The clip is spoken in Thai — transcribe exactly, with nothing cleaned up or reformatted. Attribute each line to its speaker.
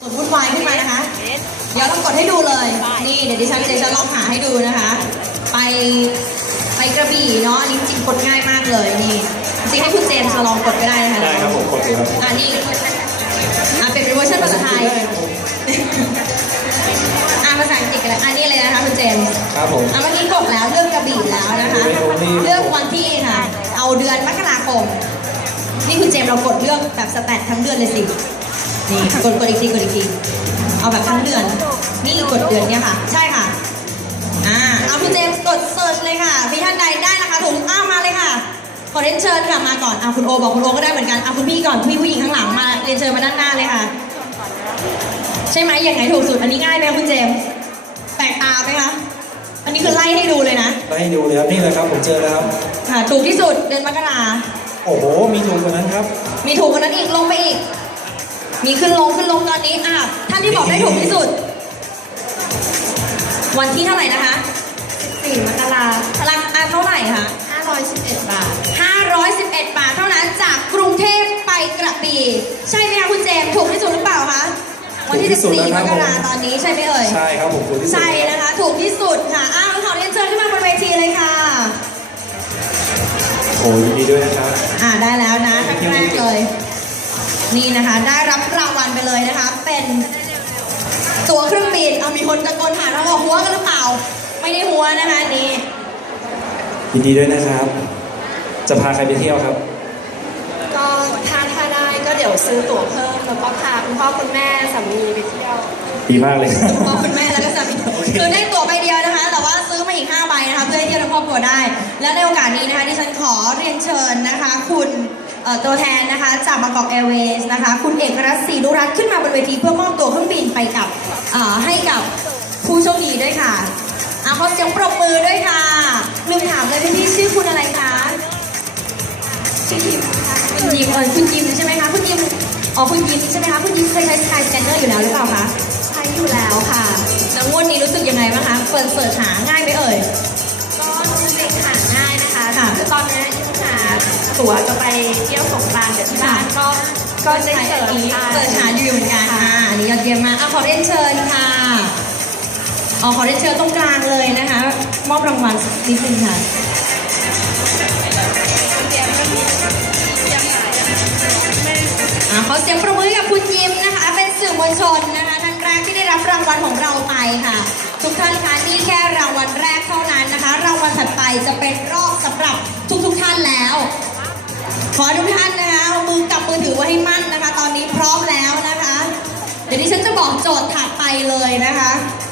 Speaker 1: กดวุ่นวายขึ้นมานะคะเดี๋ยวเรากดให้ดูเลยนี่เดี๋ยวดิฉันเดี๋ยวจะลองหาให้ดูนะคะไปไปกระบี่เนาะอันนี้จริงกดง่ายมากเลยนี่จริงให้คุณเจมส์ลองกดก็ได้นะคะ
Speaker 2: ได้ครับผมกดดูครับ
Speaker 1: อ่านี่อ่าเป็นเวอร์ชันภาษาไทยอ่าภาษาอังกฤษกันเลยอ่านี่เลยนะคะคุณเจมส์
Speaker 2: ครับผม
Speaker 1: อ่าเมื่อกี้กดแล้วเลือกกระบี่แล้วนะคะเลือกวันที่ค่ะเอาเดือนมกราคมนี่คุณเจมส์เรากดเลือกแบบสแตททั้งเดือนเลยสินี่กดกดอีกทีกดอีกทีเอาแบบทั้งเดือนนี่กดเดือนเนี่ยค่ะใช่ค่ะอ่าเอาคุณเจมส์กดเซิร์ชเลยค่ะมีท่านใดได้นะคะถุงอ้าวมาเลยค่ะขอเรียนเชิญค่ะมาก่อนเอาคุณโอบอกคุณโอก็ได้เหมือนกันเอาคุณพี่ก่อนพี่ผู้หญิงข้างหลังมาเรียนเชิญมาด้านหน้าเลยค่ะใช่ไหมอย่างไหนถูกสุดอันนี้ง่ายไหมคุณเจมส์แปลกตาไหมคะอันนี้คือไล่ให้ดูเลยนะ
Speaker 2: ไล่ให้ดูเลยครับนี่เลยครับผมเจอแล้ว
Speaker 1: ค่ะถูกที่สุดเดือนมกรา
Speaker 2: โอ้โหมีถูกกว่านั้นครับ
Speaker 1: มีถูกกว่านั้นอีกลงไปอีกมีขึ้นลงขึ้นลงตอนนี้อ่ะท่านที่บอกได้ถูกที่สุดวันที่เท่าไหร่นะคะสี่มกราราคาเท่าไหร่คะห้าร้อยสิบเอ็ดบาทห้าร้อยสิบเอ็ดบาทเท่านั้นจากกรุงเทพไปกระบี่ใช่ไหมคะคุณเจมส์ถูกที่สุดหรือเปล่าคะวันที่สิบสี่มกราตอนนี้ใช่ไหมเอ่ย
Speaker 2: ใช่ครับผมถูกที่สุด
Speaker 1: ใช่นะคะถูกที่สุดค่ะอ้าวขอเรียนเชิญขึ้นมาบนเวทีเลยค่ะ
Speaker 2: โอ้ยินดีด้วยนะครับ
Speaker 1: อ่าได้แล้วนะครั้งแรกเลยนี่นะคะได้รับรางวัลไปเลยนะคะเป็นตั๋วเครื่องบินเอามีคนตะโกนถามเราว่าหัวกันหรือเปล่าไม่ได้หัวนะคะนี่
Speaker 2: ยินดีด้วยนะครับจะพาใครไปเที่ยวครับ
Speaker 3: ก็ถ้าถ้าได้ก็เดี๋ยวซื้อตั๋วเพิ่มแล้วก็พาคุณพ่อคุณแม่สามีไปเที่ยว
Speaker 2: ดีมากเลย
Speaker 1: คุณพ่อคุณแม่แล้วก็สามีคือได้ตั๋วใบเดียวนะคะแต่ว่าซื้อมาอีกห้าใบนะคะเพื่อให้เที่ยวทั้งครอบครัวได้และในโอกาสนี้นะคะดิฉันขอเรียนเชิญนะคะคุณตัวแทนนะคะจากบางกอกแอร์เวย์สนะคะคุณเอกรัตน์ศรีนุรัตน์ขึ้นมาบนเวทีเพื่อมอบตั๋วเครื่องบินไปกับให้กับผู้โชคดีด้วยค่ะขอเสียงปรบมือด้วยค่ะลืมถามเลยพี่พี่ชื่อคุณอะไรคะชื่อยิมค่ะคุณยิมเออคุณยิมใช่ไหมคะคุณยิมอ๋อคุณยิมใช่ไหมคะคุณยิมเคยใช้สกายสแกนเนอร์อยู่แล้วหรือเปล่าคะ
Speaker 3: ใช้อยู่แล้วค่ะ
Speaker 1: แล้วงวดนี้รู้สึกยังไงบ้างคะเปิดเสิร์ชหาง่ายไหมเอ่ย
Speaker 3: ก็จริงๆหาง่ายนะคะค่ะคือตอนนี้หาตั๋วจะไปเที่ยวสงกรานต์เดี๋ยวที่บ้านก็ก็ได้เสิร์ช
Speaker 1: เสิร์ชหาอยู่เหมือนกันค่ะอันนี้ยอดเยี่ยมมากเอาขอเรียนเชิญค่ะอ๋อขอเรียนเชิญตรงกลางเลยนะคะมอบรางวัลนิดนึงค่ะขอเสียงประมือกับคุณยิ้มนะคะเป็นสื่อมวลชนนะคะท่านแรกที่ได้รับรางวัลของเราไปค่ะทุกท่านคะนี่แค่รางวัลแรกเท่านั้นนะคะรางวัลถัดไปจะเป็นรอบสำหรับทุกๆท่านแล้วขอทุกท่านนะคะเอามือกับมือถือไว้ให้มั่นนะคะตอนนี้พร้อมแล้วนะคะเดี๋ยวดิฉันจะบอกโจทย์ถัดไปเลยนะคะ